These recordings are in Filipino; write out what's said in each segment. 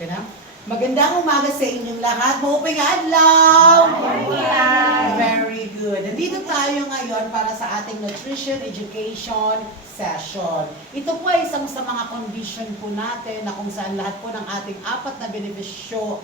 Kaya magandang umaga sa inyong lahat. Mauping adlaw! Very good. Nandito tayo ngayon para sa ating nutrition education session. Ito po ay isang sa mga condition po natin na kung saan lahat po ng ating apat na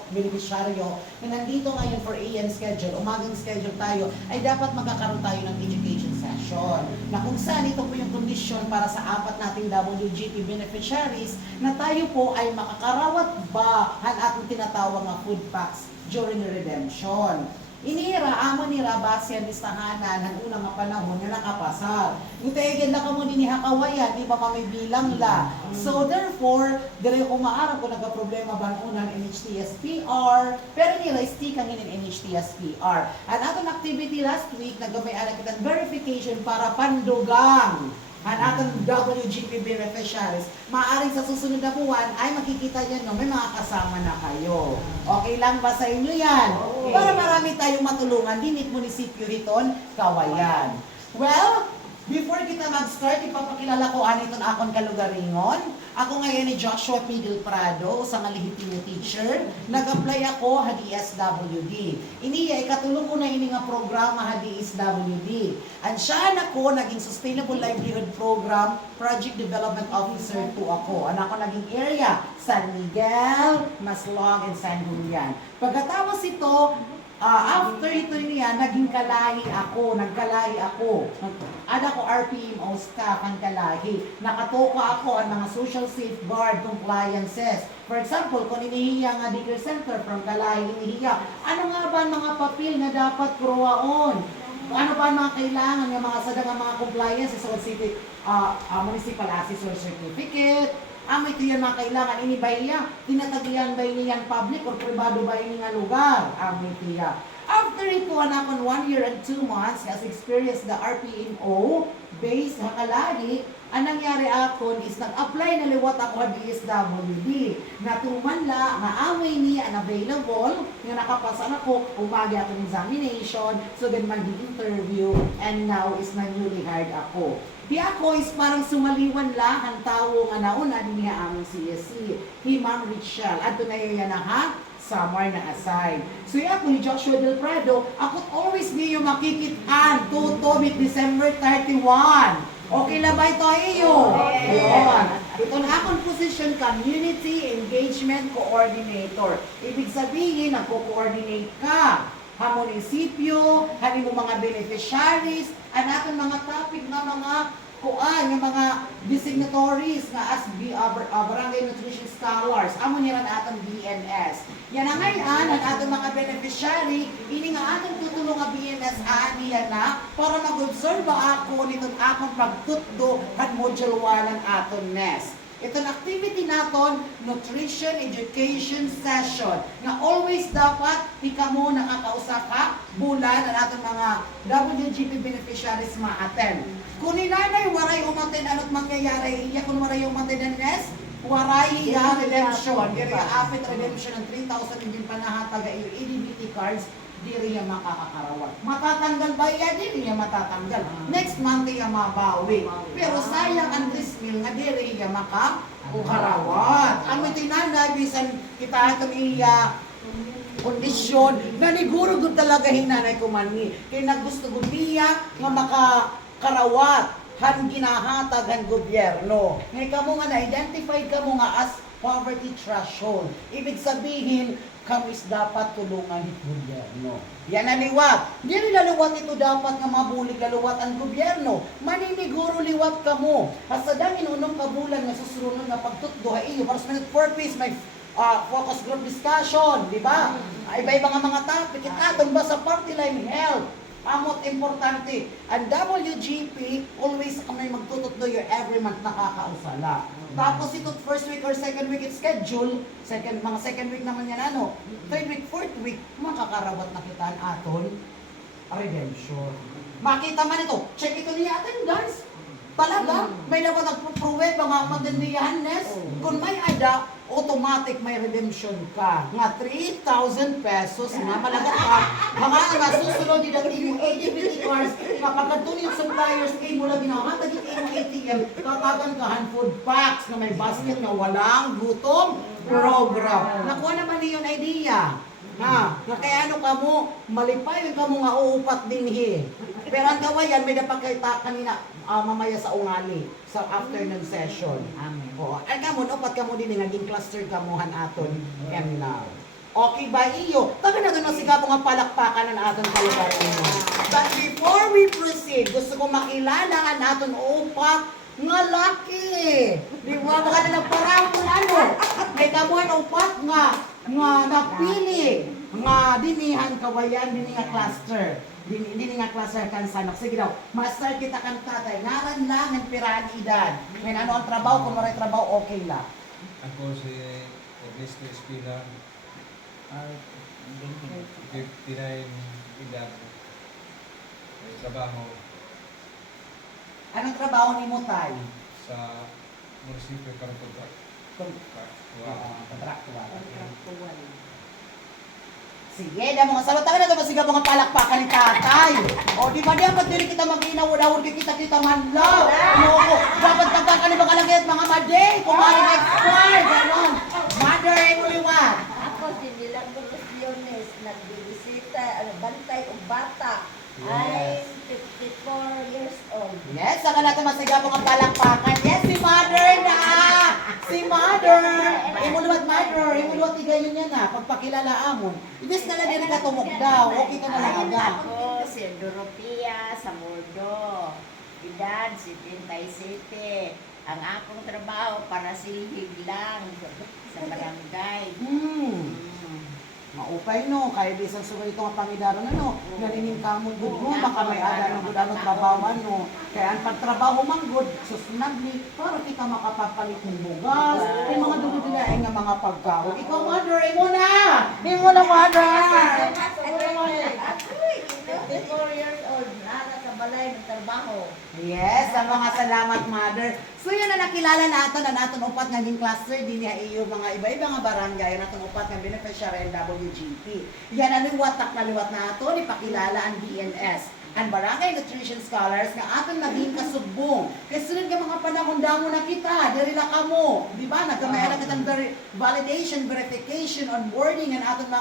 beneficiaryo na nandito ngayon for AM schedule, umagang schedule tayo, ay dapat magkakaroon tayo ng education session. Na kung saan ito po yung condition para sa apat nating WGP beneficiaries na tayo po ay makakarawat ba ang ating tinatawag na food packs during redemption. Inira, amo nira, base ang listahanan ng unang nga panahon na nakapasar. Ngutayagin na kamo din hakawayan, di ba kami bilang la. So therefore, dire ko maarap ko nagka-problema ba ang unang NHTSPR, pero nila istikang in NHTSPR. At atong activity last week, nagamay-anak kitang verification para pandugang ang atong WGP beneficiaries. Maaring sa susunod na buwan ay makikita nyo, no, may mga kasama na kayo. Okay lang ba sa inyo yan? Okay. Para marami tayong matulungan, dinit munisipyo hiton, Kawayan. Well, before kita mag-start, ipapakilala ko aniton akong kalugaringon. Ako ngayon ni Joshua P. Del Prado, sa Malihipino teacher. Nag-apply ako sa DSWD. Iniya, ikatulong ko na ini nga programa sa DSWD. At siya ako, naging Sustainable Livelihood Program Project Development Officer po ako. Ano ako naging area? San Miguel, Maslog, and San Julian. Pagkatapos ito, after ito niya, naging kalahi ako, nagkalahi ako. Ada ko RPMO staff ang kalahi. Nakatoka ako ang mga social safeguard compliances. For example, kung inihiya nga daycare center from kalahi, inihiya, ano nga ba ang mga papel na dapat kuruwaon? Ano ba ang mga kailangan ng mga sadang mga compliances sa city, municipal assessor certificate? Ito yan mga kailangan, ini ba iya? Tinataglian ba ini yan public or privado ba ini nga lugar? Ito yan. After ito, anak on 1 year and 2 months, has experienced the RPMO based sa kalahi, ang nangyari akon is nag-apply na liwat ako sa DSWD. Natumanla, maaway niya unavailable, nga nakapasan ako, umagi akong examination, so then mag-interview, and now is na newly hired ako. Di ako is parang sumaliwan lang ang tao nga nauna niya aming CSC. Himang Richelle. At na yan na ha? Summer na aside. So ako ni Joshua Del Prado, ako always niyo makikitaan to with December 31. Okay na ba ito iyo? Yun. Ito na akong position, Community Engagement Coordinator. Ibig sabihin, nagko-coordinate ka sa munisipyo, hanin mo mga beneficiaries, ang ating mga topic na mga yung mga designatories nga as Barangay Nutrition Scholars, amo niya rin atong BNS. Yan ang ngayon, ang atong mga beneficiary, ini nga atong tutulong nga BNS aniya na para mag-observe ako nitong akong pagtutdo at module 1 ng atong NES. Itong activity naton, nutrition education session, na always dapat ika mo nakakausap ka, bulan ang atong mga WGP beneficiaries ma-attend. Kung ninanay, waray umaten ano't mangyayari, iya kung waray umaten ng NES, waray iya redemption, kaya after redemption ng 3,000 hindi pa nahataga yung EDBT cards, di rin yung makakakarawat. Matatanggal ba yan? Di rin yung matatanggal. Next month yung mabawi. Pero sayang ang 3,000 nga di rin yung makakarawat. Ang itinanay, bisan kita itong kondisyon, na niguro ko talaga hinanay ko man ni. Kaya nagusto ko niya nga makakarawat han ginahatag ang gobyerno. Ngayon ka mo nga na-identify ka mo nga as poverty threshold. Ibig sabihin, kamis dapat tulungan ni gobyerno. Yan ang liwat. Di rin laliwat ito dapat nga mabulig laliwat ang gobyerno. Maniniguro liwat ka mo. Hasadang inunong kabulan nga susunod nga pagtutdo ha iyo. Para sa minute 4 piece, may focus group discussion, di ba? Iba-iba nga mga topic. Itadong ba sa party line health? Amot importante. Ang WGP, always kami magtututdo yung every month nakakausala. Tapos ito first week or second week it's schedule, mga second week naman yan third week, fourth week, makakarawat na kita ang aton redemption. Makita man ito, check ito niya attendance. Talaga, may naman nagpupruwe, mga magandiyahannes. Kung may ada, automatic may redemption ka. Nga 3,000 pesos nga malaga ka. Mga nga susunod din ang inyong ATM cards. Kapag ito yung suppliers kayo mula ginawa, tagit kayo ng ATM, tatagan ka food packs na may basket na walang gutom program. Nakuha naman niyo yung idea. Ha, nga kaya ano ka mo, malipay yung kamo nga uupat din Pero ang gawayan, may napakita kanina mamaya sa ungali, sa afternoon session. Amen. Oo, ay kamo, upat kamo din naging cluster kamuhan aton. And now, okay ba iyo? Taga na doon sigaw nga palakpakan ng aton kalugar ninyo. But before we proceed, gusto ko makilala ang aton upat nga laki. Di ba? Baka na nagparang kung ano. May kamuhan upat nga napili nga dinihan kawayan, dini nga cluster. Dini nga cluster kan sanok. Sige daw, master kita kan tatay. Ngaran lang ang piraan edad. May ano ang trabaho, kung maray trabaho, okay lang. Ako si Ernesto Espina, 59 edad. May trabaho Anong trabaho ni mo tay? sa munisipyo Karapotrak. Kontraktual. Sige, na mga salot tayo na ito masigaw mga palakpakan ni tatay. O, di ba diyan ba't dili kita mag-inawad-awad kita man lang? Oo, dapat pagkakan ni mga langit mga maday, kumari next one, ganon. Mother, liwat. Ako si Milagros Leones, nagbibisita, bantay o bata. I'm 54 years old. Yes, saka natin masigaw mga palakpakan. Yes, si Mother na! Si Mother! Imuluwat Mother, imuluwat tigayon niya na, pagpakilala amon. Ibig na lang din ka tumugdaw, okay ka na lang aga. Ako si Dorotea Samordo, edad 77. Ang akong trabaho para silhig lang sa barangay. Maupay no, kaya di sa sunod ito nga pangidaran no, nanining kamon good mo, baka may ada ng good ano trabaho no. Kaya ang pagtrabaho man good, susunod ni, para kita makapapalit ng bugas, yung mga dududilain nga mga pagkaon. Ikaw mother, mo na! Mother! 54 years old, nasa sa balay ng trabaho. Yes, ang mga salamat mother. So yun na nakilala natin na natin upat nga din cluster din niya iyo mga iba-iba nga barangay natin upat nga beneficiary ng WGP. Yan ang liwatak na liwat nato ipakilala ang BNS. Ang Barangay Nutrition Scholars nga aton naging kasubong. Kaya sunod nga mga panahon damo na kita, diri na kamo. Di ba? Nagkamay na kitang validation, verification, onboarding ang aton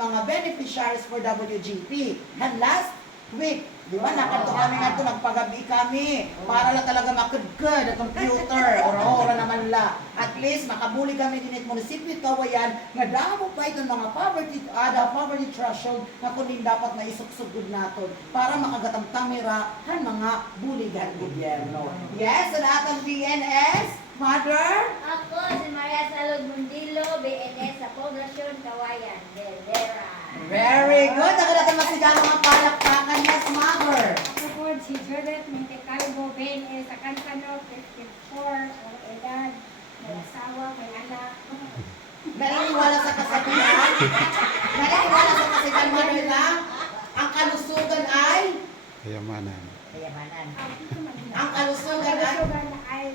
mga beneficiaries for WGP. And last week, di ba, nakanto kami nga ito, nagpagabi kami para lang talaga makudkod ang computer, ora naman la. At least, makabuli kami din at munisipyo Kawayan, nga damo pa itong mga poverty threshold na kunin dapat na isuksugod natin para makagatang tamira han mga buligan gobyerno. Yes, ang atong BNS, Mother? Ako si Maria Salud Mundilo, BNS sa Poblasyon Kawayan, Delera. Very good. Ako natin masigaw mga palakpakan. Yes, Mother. Ako po si Judith Mentecalvo BNS sa Kansano, 54 ang edad, may asawa, may anak. Naniniwala sa kasabihan? Naniniwala sa kasabihan, Mother, na ang kalusugan ay? Kayamanan. Kayamanan. Ang kalusugan ay? Kalusugan ay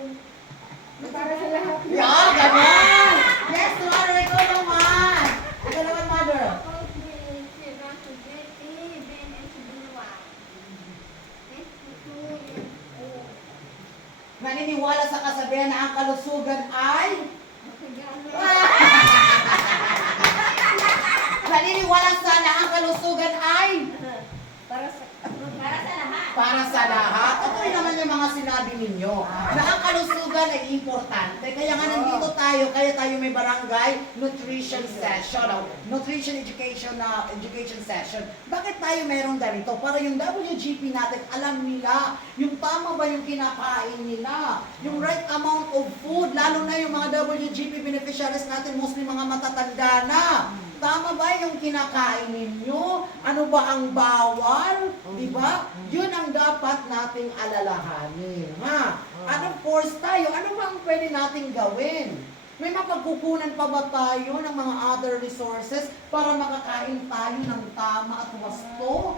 para sa lahat. Yeah, ganon! Yes, Mother, ikaw naman! Ikaw naman, Mother. Ako si Rato Betty, BNS Buluan. 52 years old. Naniniwala sa kasabihan na ang kalusugan ay? Naniniwala sana ang kalusugan ay? Para sa lahat. Para sa lahat. Ito rin naman yung mga sinabi ninyo. Na ang kalusugan ay importante. Kaya nga nandito tayo, kaya tayo may barangay nutrition session, nutrition education session. Bakit tayo meron ganito? Para yung WGP natin, alam nila yung tama ba yung kinakain nila, yung right amount of food, lalo na yung mga WGP beneficiaries natin, mostly mga matatanda na. Tama ba yung kinakain ninyo? Ano ba ang bawal? Di ba? Yun ang dapat nating alalahanin. Ha? At of course tayo, ano ba ang pwede nating gawin? May mapagkukunan pa ba tayo ng mga other resources para makakain tayo ng tama at wasto?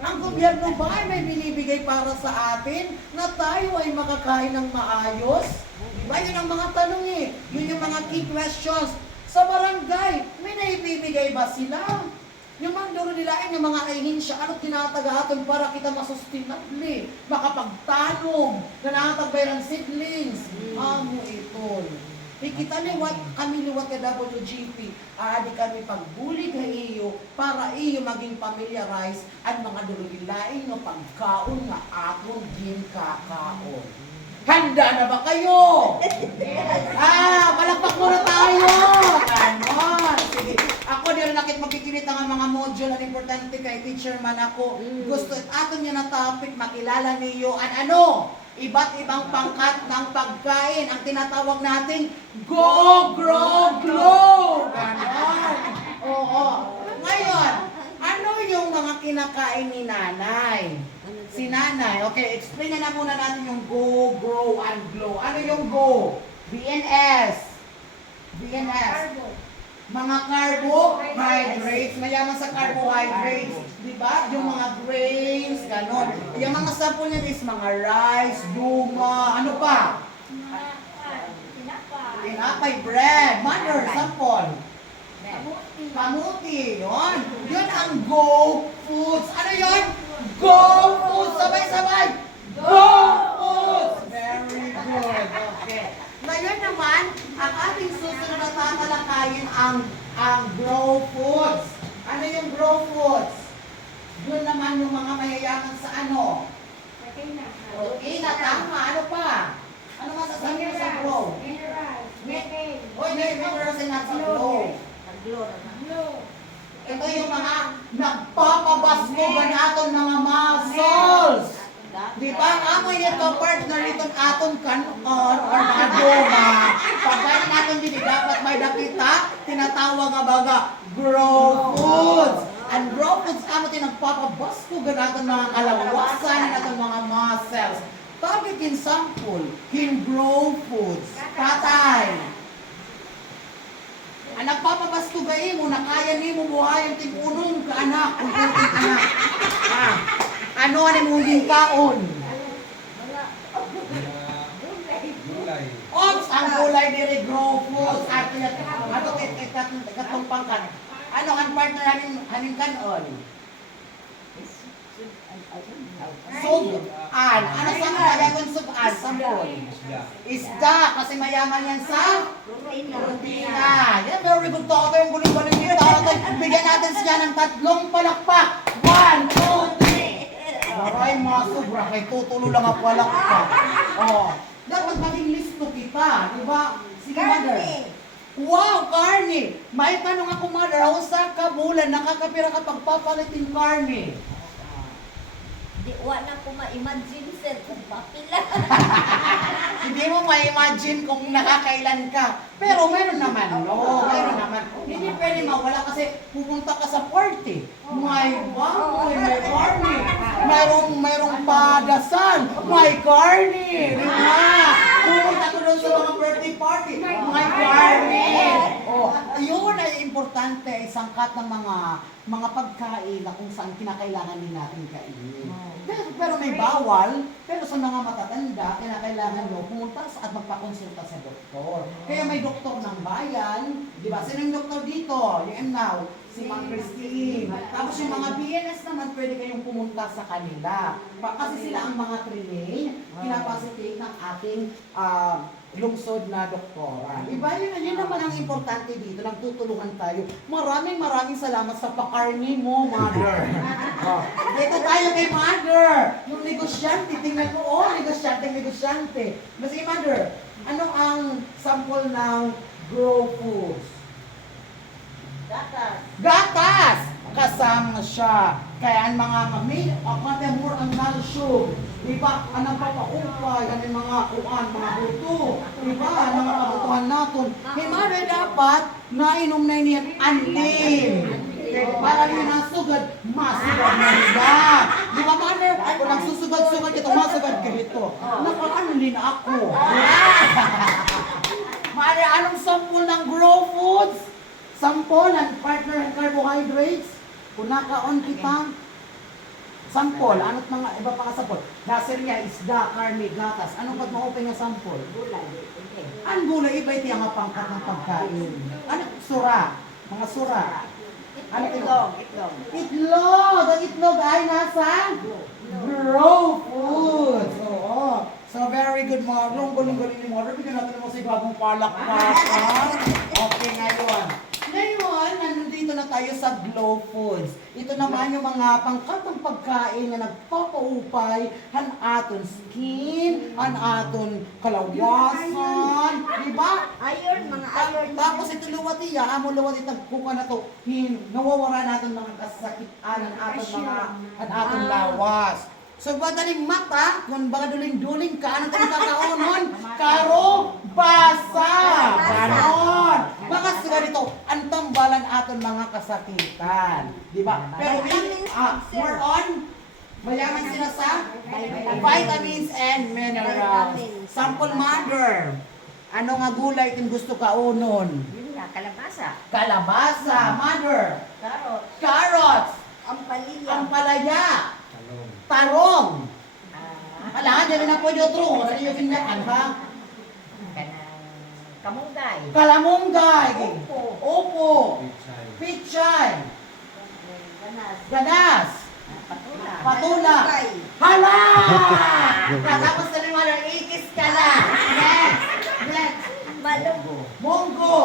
Ang gobyerno ba ay may binibigay para sa atin na tayo ay makakain ng maayos? Diba? Yun ang mga tanong eh. Yun yung mga key questions. Sa barangay, may naibibigay ba sila? Yung mga duro nila yung mga ahinsya, ano tinatagaton para kita masustainable, makapagtanong, na nakatagbayran siblings. Amo ito. Kita ni what kami liwat ka WGP, di kami pagbuli ka iyo para iyo maging familiarize at mga dulugilain no pagkaon nga atong ginkakaon. Handa na ba kayo? Palakpak muna tayo! Ganon! Sige, ako din nakit makikilit ang mga module ang importante kay teacher man ako. Gusto aton niya na topic, makilala niyo ang ano? Iba't ibang pangkat ng pagkain ang tinatawag nating Go, Grow, Glow! Ganon! Oo. Ngayon, ano yung mga kinakain ni nanay? Si nanay. Okay, explain na muna natin yung Go, Grow, and Glow. Ano yung Go? BNS. BNS. Mga carbohydrates. Mayaman sa carbohydrates. Diba? Yung mga grains, ganon. Yung mga sample niyan is mga rice, duma, ano pa? Tinapay, bread, mother, sample. Kamuti, yun. Yun ang Go Foods. Ano yun? Go Foods! Sabay-sabay! Go Foods! Very good. Okay. Ngayon naman, ang ating susunod na tatalakayin ang Grow Foods. Ano yung Grow Foods? Yun naman yung mga mayayaman sa ano? Okay na, tama. Ano pa? Ano masasabi mo sa Grow? Oy, may minerals na sa Grow. Ito yung mga nagpapabasko ba natin mga muscles? Di ba? Amoy nito partner itong aton kanon or mga doma. Pagkain natin din, dapat may dakita, tinatawag nga baga Grow Foods. And Grow Foods, amo tinagpapabasko ga natin mga kalawasan natin mga muscles. Target in sample, in Grow Foods. Tatay. Ang nagpapabasto gayin mo, na kaya ni mo buhayan tipunong ka anak, kung kunting anak. Ano mong ginkaon? Gulay. Ops, ang gulay diri Grow Foods. Ato katong pangkan. Ano ang partner hanin kanon? Suban. Ano sa kagagon suban? Sampol. Isda, kasi mayaman yan sa protina. Yan, very good tatay. Ang guling-guling ni tatay. Bigyan natin siya ng 3 palakpak. 1, 2, 3. Maray, mga sobra. Kay tutulo lang ang palakpak. Oh. Dapat maging listo kita. Diba? Sige, mother. Wow, karne! May tanong ako, mother. Sa kabulan, nakakapira ka pagpapalitin karne. Wa na ko ma-imagine sir kung papila. Hindi mo ma-imagine kung nakakailan ka. Pero meron naman, no? Meron naman. Hindi pwede mawala kasi pupunta ka sa party. May baboy, may karne. Mayroong padasal. May karne. Diba? Pupunta ko doon sa mga birthday party. May karne. Oh, yun ay importante. Sangkat ng mga pagkain na kung saan kinakailangan din natin kainin. Pero may bawal, pero sa mga matatanda, kinakailangan nyo pumunta at magpakonsulta sa doktor. Kaya may doktor ng bayan, di ba? Sino yung doktor dito? Yung now, si Ma'am Christine. Tapos yung mga BNS naman, pwede kayong pumunta sa kanila. Kasi sila ang mga trainee, kinapacitate ng ating lungsod na doktora. Iba yun naman ang importante dito, nagtutulungan tayo. Maraming salamat sa pakarni mo, mother. Dito tayo kay mother. Yung negosyante, tingnan mo, negosyante. Kasi mother, ano ang sample ng Grow Foods? Gatas! Kasama siya. Kaya ang mga more ang nalsyog. Diba? Ang nagpapakumpay, ang mga kuan, mga buto. Diba? Ang mga kabutuhan natin. Mother, dapat nainom na niyan anlim. Para niya nasugad, masugad na nila. Diba, mother? Kung nagsusugad-sugad ito, masugad ka ito. Naka-anlim ako. Mother, anong sample ng Grow Foods? Sample ng partner and carbohydrates. Kung nakaon kita, Sampol, ano't mga iba pa nga sampol? Laserya, isda, karne, gatas. Anong pag ma-open nga sampol? Gulay. Okay. Ang gulay, iba iti ang pangkat ng pagkain. Ano? Sura. Mga sura. Ano Itlog. Itlog. Itlog! Ang itlog ay nasa Grow Foods. Oo. So, very good, Marlon. Galing-galing ni Marlon. Bigyan natin mo si bagong palakpakan. Okay, ngayon. Ngayon, nandito na tayo sa Glow Foods. Ito naman yung mga pangkatang pagkain na nagpapaupay han aton skin, han aton kalawasan, di ba? Iron, mga iron. Tapos ito luwati amo luwati tagkuka na to, nawawara natin mga kasakitan ang aton lawas. So madaling mata, kung baga duling-duling ka, anong kakaonon? Karo basa! Ganon! Baka sila dito, ang tambalan aton mga kasakitan. Di ba? Pero we're on, mayaman sila sa vitamins and minerals. Sample mother. Ano nga gulay kung gusto ka unon? Yun nga, kalabasa. Kalabasa, mother. Carrot. Carrots. Ampalaya. Ampalaya. Talong. Tarong. Ah, Alam, dyan na po yung trong. Ano yung kinyakan, ha? kanang kamunggay. Kalamunggay. Opo. Opo. Pichay. Pichay. Ganas. Ganas. Patula. Patula. Malunggay. Hala! Tapos na rin mga ikis ka na. Next. Next. Malunggo. Munggo.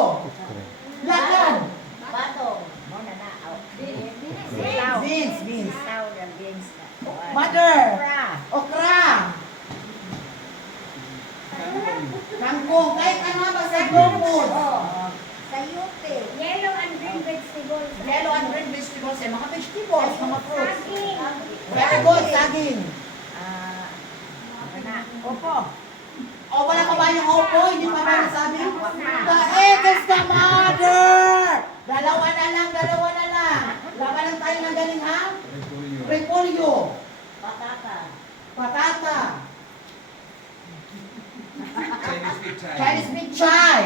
Lakan. Batong. Muna na. Beans. Beans. Sitaw ng beans na. Mother. Okra. Okra. Kangkong. Kahit ano ba sa globos. Oh. Sayote. Yellow and green vegetables. Yellow and green vegetables. Mga vegetables. Mga fruits. Saging. Very good. Saging. Ah, ano na? Opo. O, wala pa ba yung opo? Hindi pa ba nasabi? Kaegas ka, mother! Dalawa na lang. Laban lang tayo ng galing, ha? Repolyo. Repolyo. Patata. Patata. Chinese pichay. Chinese pichay.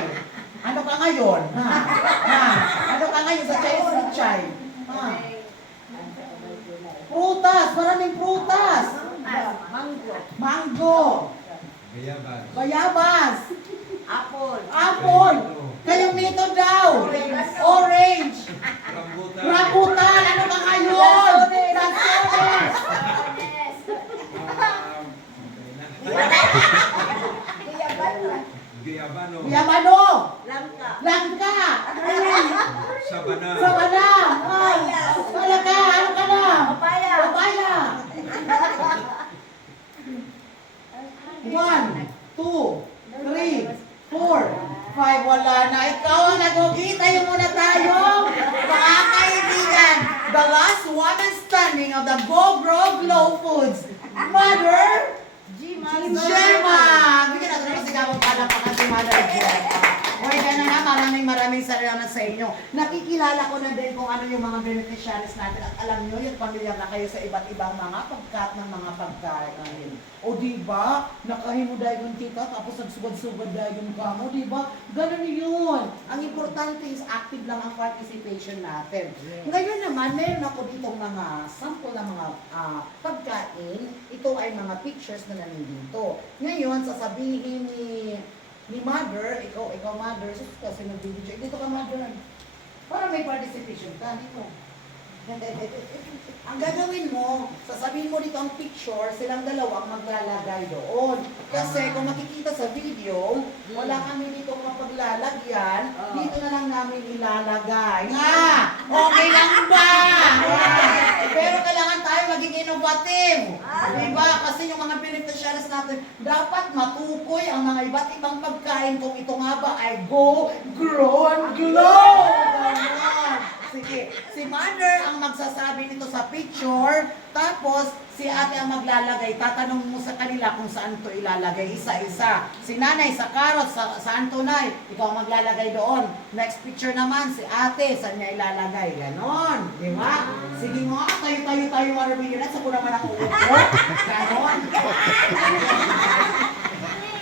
Ano ka ngayon? Ha? Ano ka ngayon sa Chinese pichay? Ha? Prutas. Maraming prutas. Mango. Mango. Bayabas. Bayabas. Apple. Apple. Kayong nito daw. Orange. Rambutan. Rambutan. Ano ka ngayon? Lansones. Guyabano. Guyabano. Yamano. Langka. Langka. Sabana. Sabana. Wala ka. Ano ka na? Papaya. Papaya. 1, 2, 3, 4, 5. Wala na. Ikaw ang nagugi. Tayo muna tayo. Mga kaibigan, the last woman standing of the Go Grow Glow Foods. Mother Gemma. Bigyan natin ng sigawang palakpakan si Mother Gemma. Okay, kaya na nga, maraming salamat sa inyo. Nakikilala ko na din kung ano yung mga beneficiaries natin at alam nyo, yung pamilyar na kayo sa iba't ibang mga pagkat ng mga pagkain. O diba, nakahimo dahil yung tita, tapos nagsugad-sugad dahil yung kamo, diba? Ganun yun. Ang importante is active lang ang participation natin. Ngayon naman, meron ako ditong mga sample ng mga pagkain. Ito ay mga pictures na nandito. Ngayon, sasabihin ni Mother, ikaw Mother, sus kasi nag-video. Dito ka Mother. Para may participation ka dito. Ang gagawin mo, sasabihin mo dito ang picture, silang dalawang maglalagay doon. Kasi kung makikita sa video, wala kami dito mapaglalagyan, dito na lang namin ilalagay. Nga! Okay lang ba? Pero kailangan tayo maging innovative. Diba? Kasi yung mga beneficiaries natin, dapat matukoy ang mga iba't ibang pagkain kung ito nga ba ay Go, Grow, and Glow! Ganon. Sige, si Mother ang magsasabi nito sa picture, tapos si ate ang maglalagay. Tatanong mo sa kanila kung saan to ilalagay, isa-isa. Si nanay sa carrot, saan to nay? Ikaw ang maglalagay doon. Next picture naman, si ate, saan niya ilalagay? Ganon, di ba? Sige nga, tayo, Mother Millionaire, sa ko naman ang uupo. Ganon.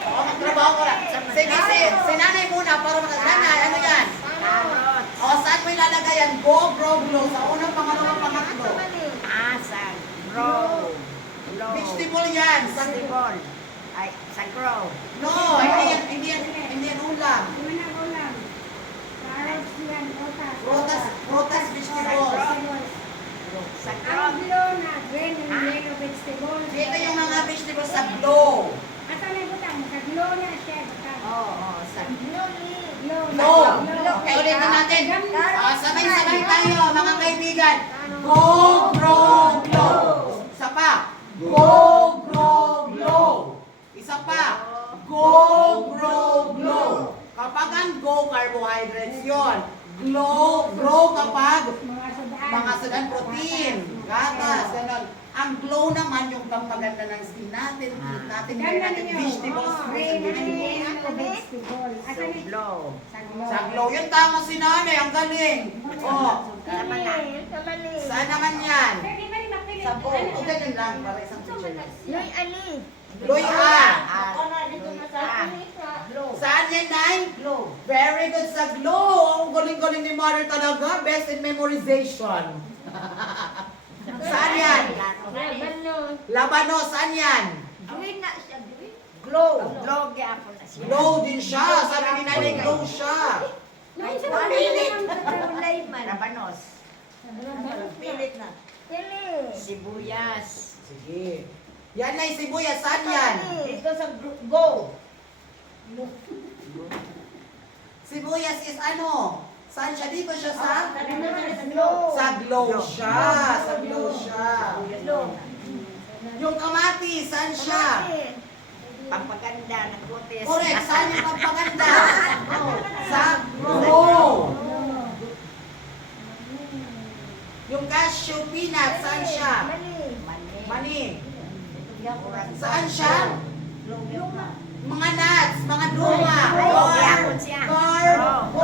O, magtrabaho ko lang. Sige, si nanay muna, para nanay, ano yan? O, saan mo ilalagay yan? Go, Grow, Glow. Sa unang, pangalawang, pangatlo. Asag. grow. Vegetable yan. Vegetable. Ay, sa grow. No, hindi yan ulam. Di man ako lang. Carrots yan, Prutas, vegetables. Vegetables. Sa Ang grow. blue na green and yellow vegetables. Dito yung mga vegetables sa glow. Asa na butang, naka-glow na siya. Oo, sa Glow. Glow. Okay, ulitin natin. Sabay-sabay tayo, mga kaibigan. Go, grow, glow. Isa pa. Go, grow, glow. Isa pa. Go, grow, glow. Kapag ang go, carbohydrates yun. Grow kapag Mga sudaan. mga sudan protein, gatas, ganun. Ang glow naman yung pampaganda ng skin natin, heat natin, meron natin vegetables, Green fruits, and and yellow vegetable. Asa na glow. sa glow, yun tama si nanay, ang galing. Oh, Tama na. saan naman yan? Sir, di ba rin mapili? Sa o ganun lang, para isang picture lang. Loy ali. Loy ah. Ako na dito na sa glow. Saan yan, Nay? Glow. Very good sa glow. Ang galing-galing ni Mother talaga. Best in memorization. Saan yan? Labano, saan yan? Green na siya, green. Glow. Glow gyapon na siya. Glow din siya. Sabi ni Nanay, glow siya. Ay, pilit. Kulay man. Rabanos. Pilit na. Sibuyas. Sige. Yan na yung sibuyas. Saan yan? Dito sa go. Sibuyas is ano? Saan siya? Dito siya sa? Glow. Sa glow siya. Sa glow siya. Glow. Yung kamatis, saan siya? Pampaganda ng kutis. Correct. Saan yung pagpaganda? Sa glow. Yung cashew peanut, saan siya? Mani. Saan siya? Mga nuts, mga duma. Yapon siya. Carbo.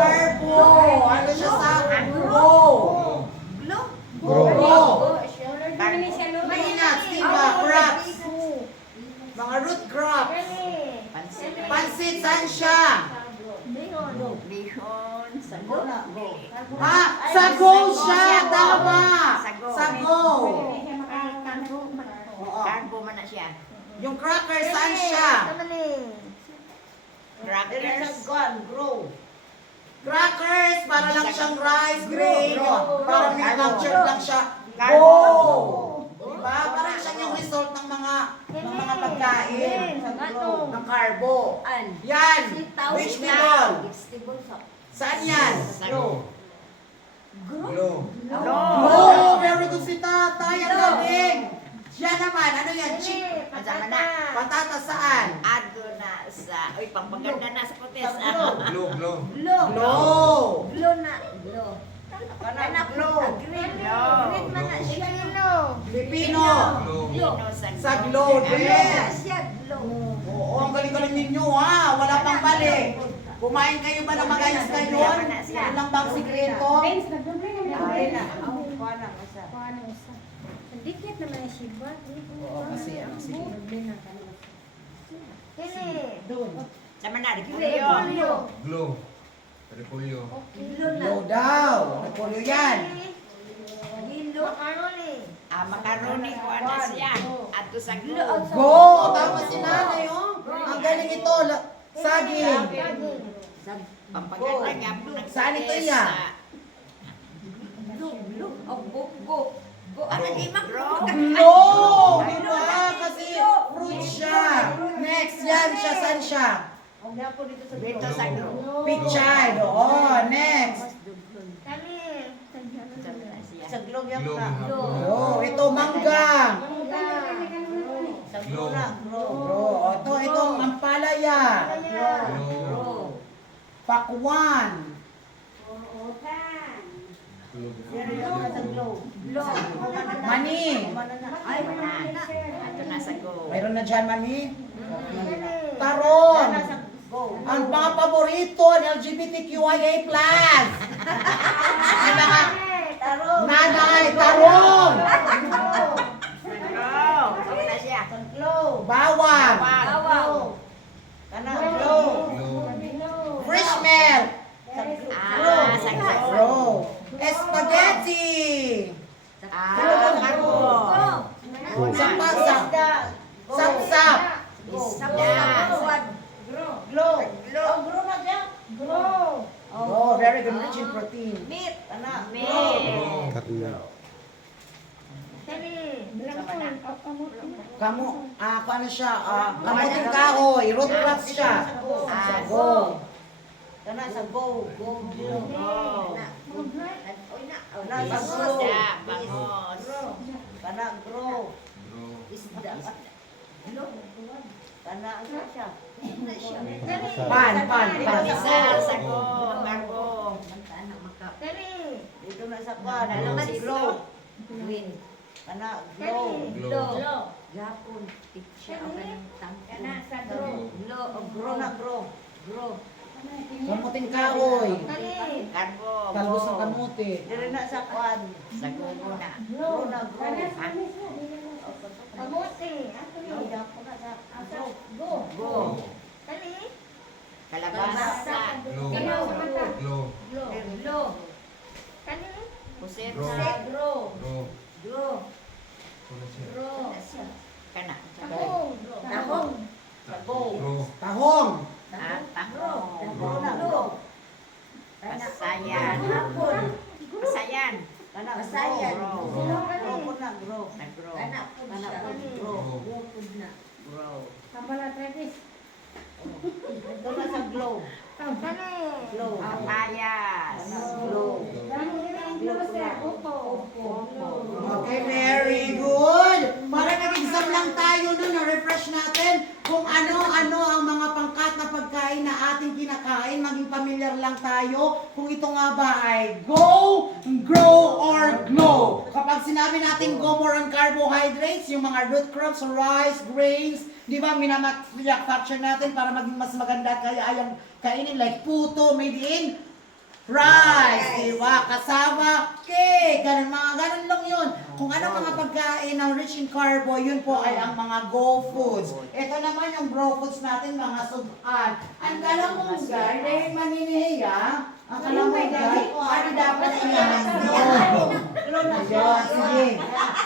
Ano siya sa grow? Glow. Grow. Kami siya lupa. Peanuts, diba? Crops. Mga root crops. Pansit, saan siya? Bihon. Sago. Ha? Sago siya. Tama. Sago. Oo. Carbo man na siya. Yung crackers, saan siya? Crackers. Crackers, para lang siyang rice grain. Grow. Para manufactured lang siya. Carbo. Go! Diba? Parang siya yung result ng mga pagkain. Ng carbo. Yan. Vegetable. Saan yan? Sago. Glow. Oh, very good si tatay. Ang galing. Yan naman. Ano yan? Masama na. Patatas saan? Ado na sa, uy, pampaganda na sa putis. Glow. Glow. Green man na siya. Filipino. Glow. Sa glow din. Oo, ang galing-galing ninyo ha. Wala pang balik. Kumain kayo ba ng magayos kayo? Yan lang bang sikreto? Benz, nag-doble kami ng Benz. Kuha na, masa. Kuha na usa. Dikit naman siya ba? Oo, kasi ang sige. Doble na kami. Doon. Sama na, repolyo. Glow. Repolyo. Glow daw. Repolyo yan. Macaroni, kuha na siya. Ato sa glow. Go! Tama si nanay oh. Ang galing ito. Saging. Pampaganda nga po ng Saan ito putis. iya? Ano di Glow! Diba? Kasi fruit siya. Next, yan siya. Saan siya? Dito sa glow. Pichay. Doon. Next. Sa glow Glow. Ito, mangga. Glow. Bro, ito ampalaya. Glow. Pakwan. Mani. Ay, wala. Ato na sa glow. Mayroon na dyan, mani. Taron. Ang mga paborito ng LGBTQIA+. Ang mga nanay, tarong. Glow. Sama na siya. Bawang. Wow. Glow. Fresh milk. Sa glow. Bro. Spaghetti. Carbo. Sap-sap. Sap-sap. Sap-sap. Glow. Oh, grow na dyan. Grow. Oh, very good. Rich in protein. Meat. Ana. Meat. Langkol. O kamot. Ano siya? Kamuting kahoy. Root crops siya. Sago. Kana sa go. Go. Na. Oy na. Na sa Bangos. go. Bangos. Kana grow. Grow. Isda. Kana ano siya? Pan. Isa, sago, margo. Dito na sa kwan. Ano si grow? Green. Kana grow. Glow. Japon. Siya ang kanyang Kana sa Grow. Grow na grow. Grow. Kamuting kahoy. Karbo. Talbos ng kamuti. Dire na sa kwan. Sago muna. Grow na grow. Kamote. Ato Ay, yun. Japon na sa grow. Go. Go. Kalabasa. Glow. Kanaw sa mata. Glow. Grow. Pusit. Grow. Grow. Grow. Ano siya? Grow. Kana. Tahong. Tahong. Sago. Grow. Tahong. Grow. Grow na Tahong. grow. Pasayan. Hapon. Pasayan. Kana kasayan. Grow. Grow na grow. Nag-grow. Kana po siya. Grow. Grow food na. Grow. Kabala Travis. Ito na sa glow. Glow. Papayas. Glow. Dami nila ang closer. Upo. Okay, very good. Para nag-exam lang tayo nun, na-refresh natin kung ano-ano ang mga pangkat na pagkain na ating kinakain. Maging familiar lang tayo kung ito nga ba ay go, grow, or glow. Kapag sinabi natin go more on carbohydrates, yung mga root crops, rice, grains, di ba, minamanufacture natin para maging mas maganda kaya ayang kainin like puto, made in rice, di ba? Kasama cake, ganun, mga ganun lang yun. Kung ano mga pagkain ng rich in carbo, yun po ay ang mga go foods. Ito naman yung grow foods natin, mga sudan. Ang kalamunggay, dahil maninihiya, ang kalamunggay, ano dapat yan? Sige.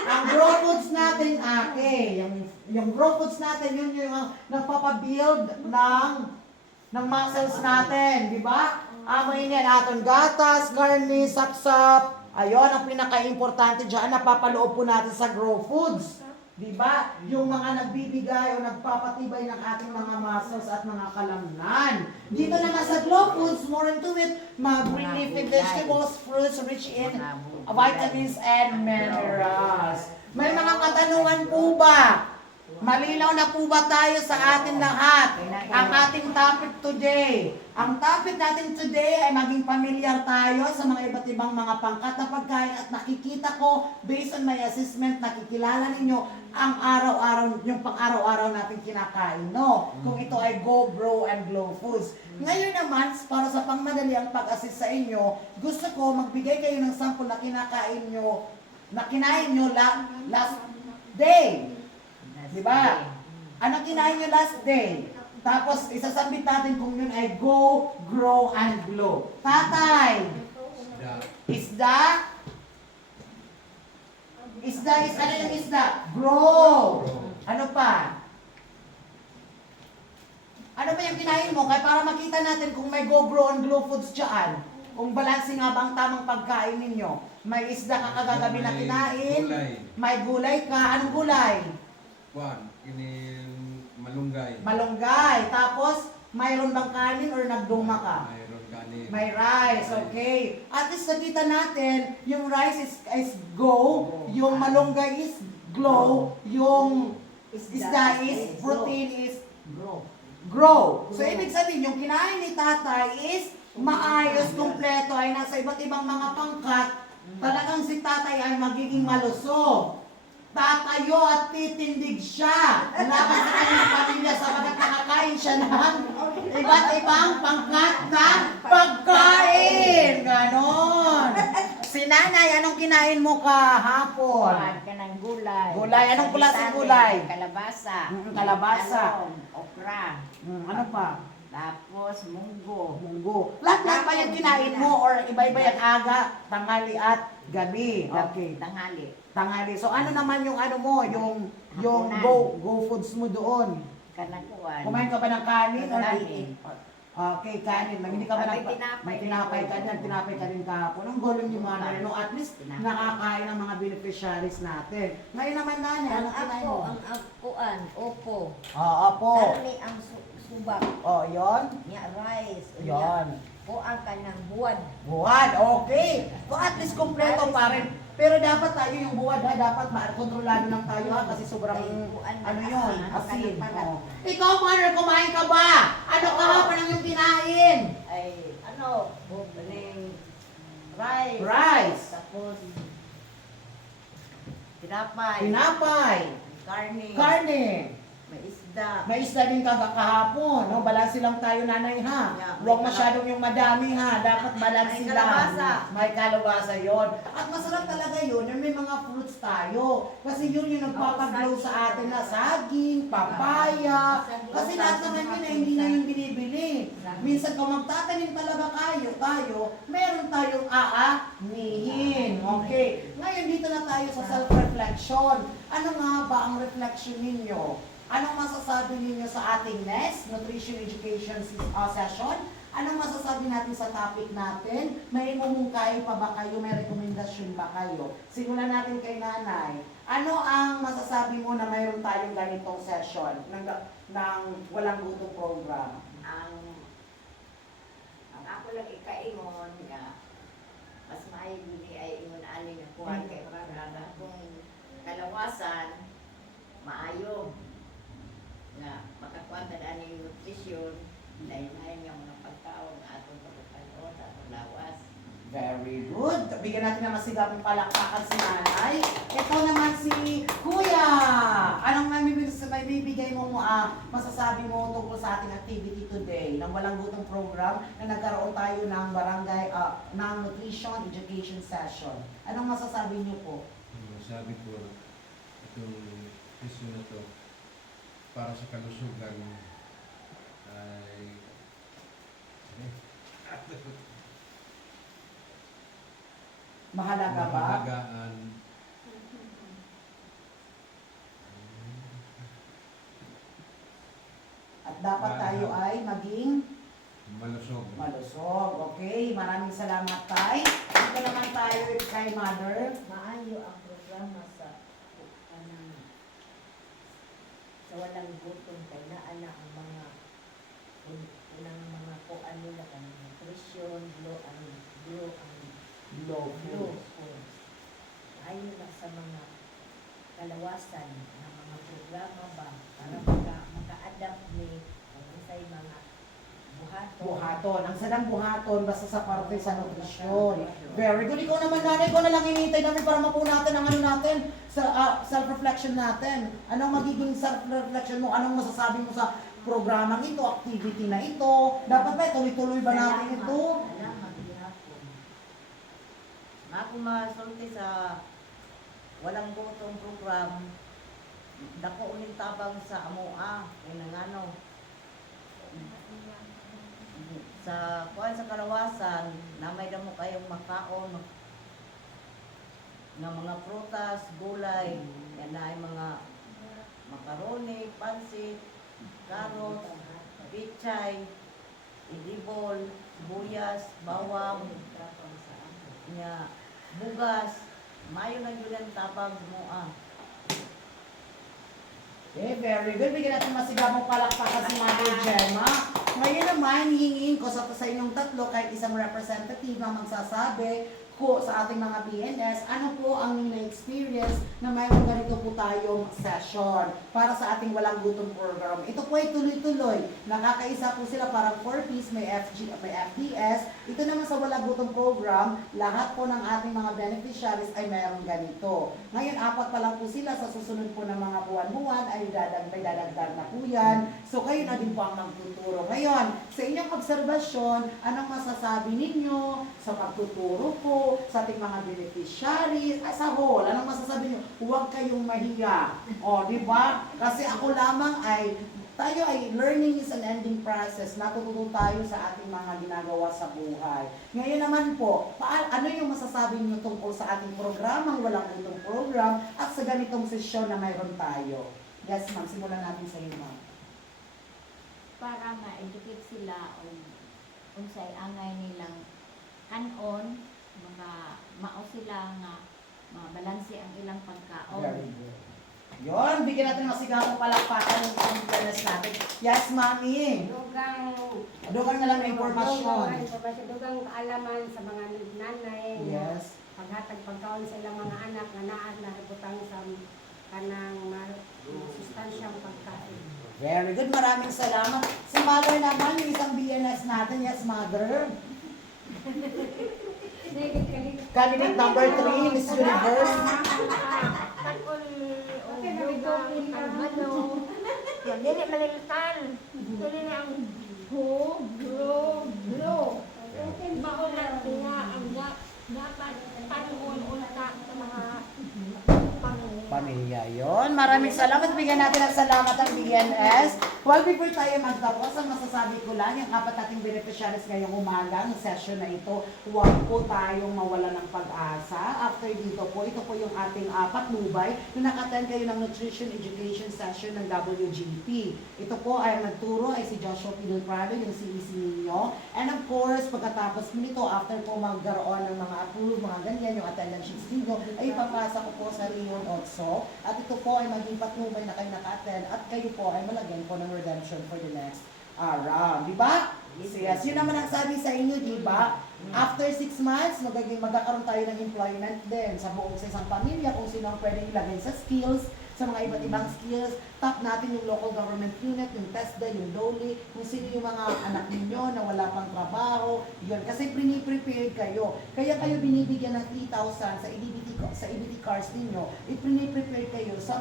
Ang grow foods natin, yung grow foods natin, yun yung nagpapabuild ng muscles natin, di ba? Amoy yan, aton gatas, garni, sapsap. Ayun, ang pinaka-importante dyan, napapaloob po natin sa grow foods. Di ba? Yung mga nagbibigay o nagpapatibay ng ating mga muscles at mga kalamnan. Dito naman sa grow foods, more into it, mga green leafy vegetables, fruits rich in vitamins and minerals. May mga katanungan po ba? Malinaw na po ba tayo sa atin lahat? Ang ating topic today. Ang topic natin today ay maging pamilyar tayo sa mga iba't ibang mga pangkat na pagkain at nakikita ko, based on my assessment, nakikilala ninyo ang araw-araw, yung pang-araw-araw natin kinakain, no? Kung ito ay go, grow, and glow foods. Ngayon naman, para sa pangmadali ang pag-assist sa inyo, gusto ko magbigay kayo ng sample na kinakain nyo, last day. Diba? Ano kinain nyo last day? Tapos, isasabit natin kung yun ay go, grow, and glow. Tatay! Isda. Isda is, ano yung isda? Grow! Ano pa? Ano ba yung kinain mo? Kaya para makita natin kung may go, grow, and glow foods dyan. Kung balanse nga ba ang tamang pagkain ninyo. May isda ka kagagabi na kinain. Gulay. May gulay ka. Anong gulay? Kwan. Kini malunggay. Malunggay. Tapos, mayroon bang kanin or nagduma ka? Mayroon kanin. May rice, okay. At least nakita natin, yung rice is go, yung malunggay is glow, yung isda is protein is grow. So, ibig sabihin, yung kinain ni tatay is maayos, kumpleto, ay nasa iba't ibang mga pangkat, talagang si tatay ay magiging malusog. Tatayo at titindig siya. Laban sa kanyang pamilya sapagat nakakain siya ng iba't ibang pangkat ng pagkain. Ganon. Si nanay, anong kinain mo kahapon? Ka ng gulay. Gulay. Anong klaseng gulay? Kalabasa. Kalabasa. Talong, okra. Ano pa? Tapos munggo. Munggo. Lahat ba yung kinain mo or iba-iba yan aga, tanghali at gabi? Okay. Tanghali. Tanghali. So ano naman yung ano mo, yung Hapunan. go foods mo doon? Kanakuan. Kumain ka ba ng kanin or Kanin. Okay, kanin. Hindi ka ba May ng tinapay may din. tinapay ka din, tinapay ka rin kahapon. Ang golong yung mga no, at least Tinapay. nakakain ng mga beneficiaries natin. Ngayon naman nani, ano kinain mo? ang akuan, opo. Oo po. Karni ang subak. Oh, yon. Nya rice. Yon. Kuan ka ng buwad. Buwad, okay. So at least kompleto pa rin. Pero dapat tayo yung buwad ha, dapat kontrolado lang tayo ha, kasi sobrang, ano yun, asin. Oh. Ikaw, Mother, kumain ka ba? Ano ka ha, parang yung kinain? Ay, ano, bubaling rice. Rice. Tapos, tinapay. Tinapay. Karne. Karne. May isda. May isda din kahapon. No? Balansi lang tayo, nanay ha. Yeah, Huwag may masyadong yung madami ha. Dapat balansi May lang. kalabasa. May kalabasa yon. At masarap talaga yun, yung may mga fruits tayo. Kasi yun yung nagpapaglow sa atin na saging, papaya. Kasi lahat naman yun hindi na yung binibili. Minsan kung magtatanim talaga tayo, meron tayong aanihin. Okay. Ngayon dito na tayo sa self-reflection. Ano nga ba ang reflection ninyo? Anong masasabi ninyo sa ating next Nutrition Education session? Anong masasabi natin sa topic natin? May mumungkahi pa ba kayo? May rekomendasyon ba kayo? Simulan natin kay nanay. Ano ang masasabi mo na mayroon tayong ganitong session ng walang gutom program? Ang ako lang ikaingon nga mas maayo dili ay ingon ani nga kuan kay para kung kalawasan maayo nga makakuan ta ani nutrition lain-lain nga mga pagkaon nga atong pagkaon atong lawas. Very good. Bigyan natin ng masigapong palakpakan si nanay. Ito naman si Kuya. Anong may bibigay mo masasabi mo tungkol sa ating activity today ng walang gutong program na nagkaroon tayo ng barangay ng nutrition education session. Anong masasabi niyo po? Sabi ko, itong issue na to para sa kalusugan ay Mahalaga ba? mahalagaan. At dapat tayo ay maging Malusog. malusog. Okay, maraming salamat tay. Dito naman tayo kay Mother. Maayo ang programa sa kanang sa walang gutom kay naa na ang mga unang mga kuan nila kanang nutrition, low Low blue food. foods. Ayaw na sa mga kalawasan ng mga programa ba para maka-adapt ni kung say mga Buhaton. Ang sadang buhaton basta sa parte sa nutrisyon. Very good. Ikaw naman nanay, ikaw na lang hinihintay namin para mapuno natin ang ano natin sa self-reflection natin. Anong magiging self-reflection mo? Anong masasabi mo sa programang ito, activity na ito? Dapat ba tuloy-tuloy ba natin ito? Salamat gihapon. Ako masulti sa walang gutong program. Dako uling tabang sa amoa kay nangano. Sa kuan sa kalawasan, na may damo kayong makaon ng mga prutas, gulay, yan na ay mga makaroni, pansit, karot, pichay, idibol, buyas, bawang, nya bugas, mayo na yun tabang mo Okay, very good. Bigyan natin masigabong palakpakan si Mother Gemma. Ngayon naman, hihingin ko sa inyong tatlo kahit isang representative ang magsasabi ko sa ating mga BNS, ano po ang na-experience na mayroon ganito po tayong session para sa ating walang gutom program. Ito po ay tuloy-tuloy. Nakakaisa po sila parang 4Ps, may FDS. Ito naman sa walang gutom program, lahat po ng ating mga beneficiaries ay mayroon ganito. Ngayon, 4 pa lang po sila. Sa susunod po ng mga buwan-buwan ay may dadagdag na po yan. So, kayo na din po ang magtuturo. Ngayon, sa inyong obserbasyon, anong masasabi ninyo sa pagtuturo po sa ating mga beneficiaries, as a whole? Anong masasabi niyo? Huwag kayong mahiya. O, di ba? Kasi ako lamang ay tayo ay learning is an ending process. Natututo tayo sa ating mga ginagawa sa buhay. Ngayon naman po, ano yung masasabi niyo tungkol sa ating programang walang itong program at sa ganitong sesyon na mayroon tayo? Yes, ma'am. Simulan natin sa iyo, ma'am. Para ma-educate sila o unsay angay nilang kanon, mga mao sila nga mabalanse ang ilang pagkaon. Very good. Yun, bigyan natin ng sigang palakpakan ng interest natin. Yes, mami. Dugang na lang na impormasyon. Dugang kaalaman sa mga nanay. Yes. Paghatag pagkaon sa ilang mga anak na naan na butang sa kanang sustansyang pagkain. Very good. Maraming salamat. Si mother naman, yung isang BNS natin. Yes, mother. Candidate number 3, Miss Universe. Dili malilitan. Dili na ang bro. Mauna nga ang dapat panuon unta sa mga Pamilya yon. Maraming salamat. Bigyan natin ang salamat ang BNS. Well, before tayo magtapos, ang masasabi ko lang, yung apat nating beneficiaries ngayong umaga, ng session na ito, huwag po tayong mawala ng pag-asa. After dito po, ito po yung ating apat lubay, yung nakaten kayo ng Nutrition Education Session ng WGP. Ito po ay nagturo ay si Joshua Pinol Prado, yung CEC ninyo. And of course, pagkatapos nito, after po magkaroon ng mga approve, mga ganyan, yung attendance sheets ninyo, ay ipapasa ko po sa Leon also. At ito po ay maging patnubay na kayo naka-attend at kayo po ay malagyan po ng redemption for the next round. Di ba? Yes, yun naman ang sabi sa inyo, di ba? After 6 months, magkakaroon tayo ng employment din sa buong sa isang pamilya kung sino ang pwedeng ilagay sa skills, sa mga iba't ibang skills. Top natin yung local government unit, yung TESDA, yung DOLE, kung sino yung mga anak ninyo na wala pang trabaho. Yun, kasi pre-prepared kayo. Kaya kayo binibigyan ng 3,000 sa EBT cards ninyo, i-pre-prepare kayo sa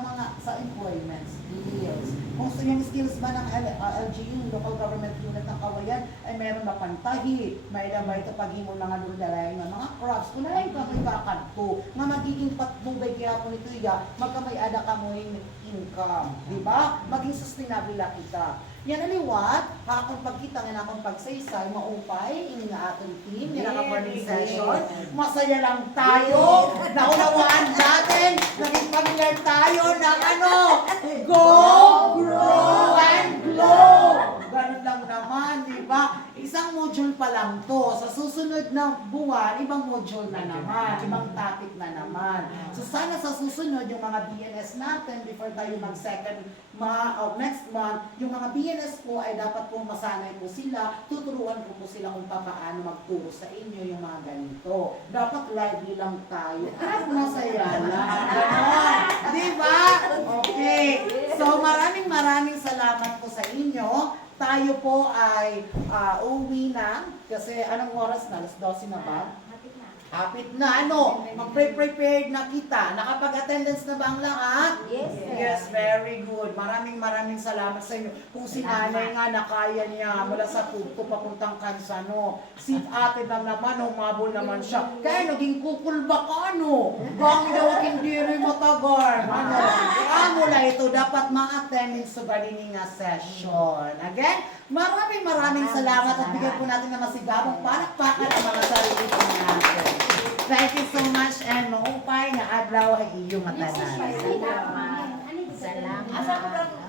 employment skills. Kung sa yung skills ba ng LGU, yung local government unit ng Kawayan, ay meron na pantahi, may na ba ito paghimon mga dudalayan ng mga crops, kung nalayin ka may kakanto, nga magiging patnubay kaya po nito magkamay ada ka mo yung income, di ba? Maging sustainable na kita. Yan aliwat, akong pagkita nga akong pagsaysay, maupay, ini nga atong team, nila ka morning session. Masaya lang tayo, naunawaan natin, naging familiar tayo ng go, grow, and glow. Ganun lang naman, di ba? Isang module pa lang to. Sa susunod na buwan, ibang module na naman, ibang topic na naman. So sana sa susunod, yung mga BNS natin, before tayo mag-second next month, yung mga BNS po ay dapat pong masanay po sila, tuturuan ko po sila kung paano magturo sa inyo yung mga ganito. Dapat lively lang tayo at masaya lang. Ganon. Di ba? Okay. So maraming salamat po sa inyo. Tayo po ay uwi na kasi anong oras na? Alas 12 na ba? Hapit na, mag-prepared na kita. Nakapag-attendance na ba ang lahat? Yes, sir. Yes, very good. Maraming salamat sa inyo. Kung si nanay nga nakaya niya mula sa Tugto papuntang Kansano, si ate lang naman, umabol naman siya. Kaya naging kukulba ka, Bang daw hindi rin matagar. Mula ito, dapat ma-attend sa ganini nga session. Again, maraming salamat at bigyan po natin na masigabong palakpakan ang mga sarili po natin. Thank you so much and maupay nga adlaw ay iyong matanan. Salamat. Salamat.